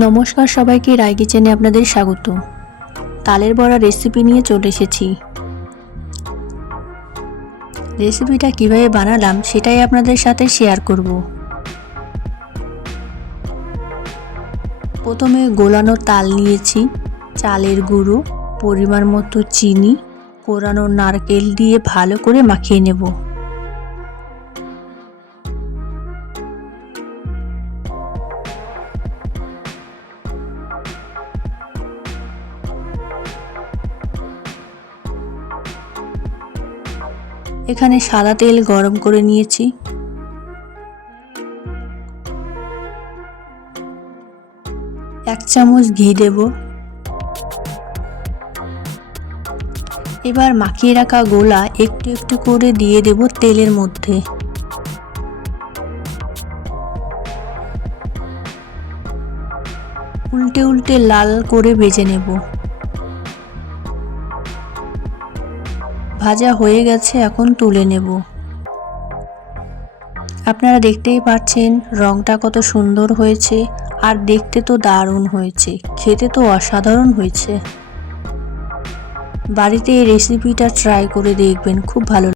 নমস্কার সবাইকে রায় কিচেনে আপনাদের স্বাগত। তালের বড়া রেসিপি নিয়ে চলে এসেছি। রেসিপিটা কীভাবে বানালাম সেটাই আপনাদের সাথে শেয়ার করব। প্রথমে গোলানো তাল নিয়েছি, চালের গুঁড়ো, পরিমাণ মতো চিনি, কোরানো নারকেল দিয়ে ভালো করে মাখিয়ে নেব। এখানে সাদা তেল গরম করে নিয়েছি। এক চামচ ঘি দেব। এবার মাখিয়ে রাখা গোলা একটু একটু করে দিয়ে দেব তেলের মধ্যে। উল্টে উল্টে লাল করে ভেজে নেব। ভাজা হয়ে গেছে, এখন তুলে নেব। আপনারা দেখতেই পাচ্ছেন, রংটা কত সুন্দর হয়েছে, আর দেখতে তো দারুণ হয়েছে, খেতে তো অসাধারণ হয়েছে। বাড়িতে এই রেসিপিটা ট্রাই করে দেখবেন, খুব ভালো